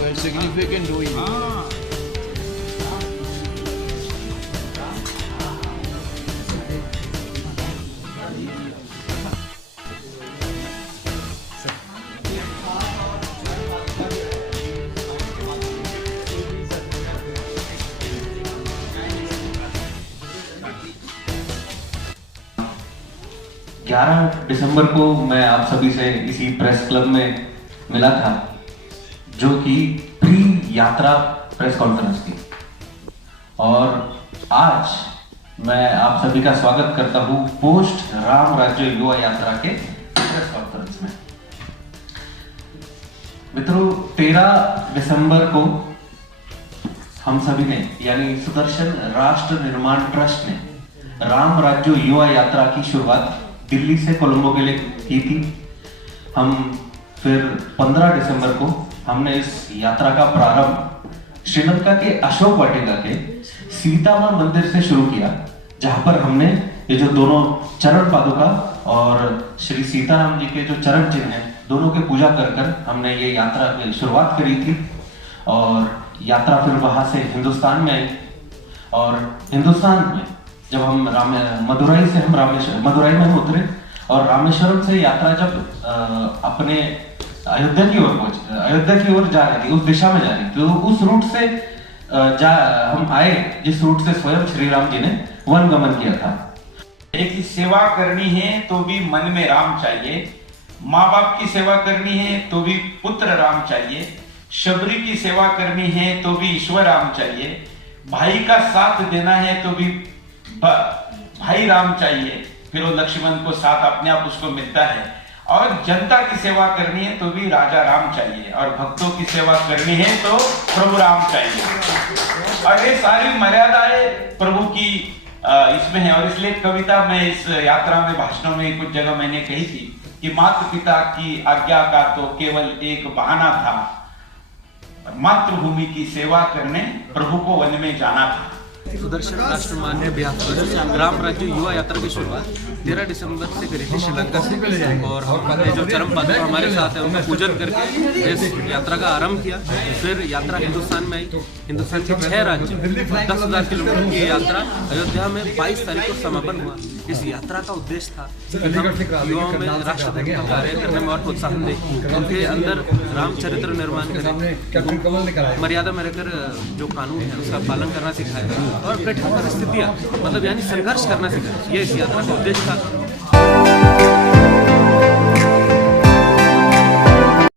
है, सिग्निफिकेंट हुई है। दिसंबर को मैं आप सभी से इसी प्रेस क्लब में मिला था, जो कि प्री यात्रा प्रेस कॉन्फ्रेंस थी। और आज मैं आप सभी का स्वागत करता हूं पोस्ट राम राज्य युवा यात्रा के प्रेस कॉन्फ्रेंस में। मित्रों, 13 दिसंबर को हम सभी ने, यानी सुदर्शन राष्ट्र निर्माण ट्रस्ट ने राम राज्य युवा यात्रा की शुरुआत दिल्ली से कोलंबो के लिए की थी। हम फिर 15 दिसंबर को हमने इस यात्रा का प्रारंभ श्रीलंका के अशोक वाटिका के सीता मां मंदिर से शुरू किया, जहां पर हमने ये जो दोनों चरण पादुका और श्री सीताराम जी के जो चरण चिन्ह हैं, दोनों की पूजा कर कर हमने ये यात्रा की शुरुआत करी थी। और यात्रा फिर वहां से हिंदुस्तान में आई, और हिंदुस्तान में जब हम मदुरई में हम उतरे, और रामेश्वरम से यात्रा जब अपने अयोध्या की ओर जा रही थी, उस दिशा में जा रही थी, तो उस रूट से हम आए जिस रूट से स्वयं श्री राम जी ने वन गमन किया था। एक की सेवा करनी है तो भी मन में राम चाहिए, माँ बाप की सेवा करनी है तो भी पुत्र राम चाहिए, शबरी की सेवा करनी है तो भी ईश्वर राम चाहिए, भाई का साथ देना है तो भी भाई राम चाहिए, फिर वो लक्ष्मण को साथ अपने आप उसको मिलता है। और जनता की सेवा करनी है तो भी राजा राम चाहिए, और भक्तों की सेवा करनी है तो प्रभु राम चाहिए। और ये सारी मर्यादाएं प्रभु की इसमें है। और इसलिए कविता में इस यात्रा में भाषणों में कुछ जगह मैंने कही थी कि माता पिता की आज्ञा का तो केवल एक बहाना था, मातृभूमि की सेवा करने प्रभु को वन में जाना था। सुदर्शन राष्ट्र मान्य राम राज्य युवा यात्रा की शुरुआत 13 दिसंबर से करी थी श्रीलंका से, और हमने जो चरम पादुका हमारे साथ है उनका पूजन करके इस यात्रा का आरंभ किया। फिर यात्रा हिंदुस्तान में आई। हिंदुस्तान के 6 राज्य 10,000 किलोमीटर की यात्रा अयोध्या में 22 तारीख को समापन हुआ। इस यात्रा का उद्देश्य था युवाओं में राष्ट्रभक्ति का कार्य करने में और प्रोत्साहन दे, उनके अंदर रामचरित्र निर्माण करें, मर्यादा में रहकर जो कानून है उसका पालन करना सिखाए, और कठिन परिस्थितियाँ मतलब यानी संघर्ष करना सिखाए। ये इस यात्रा का उद्देश्य था।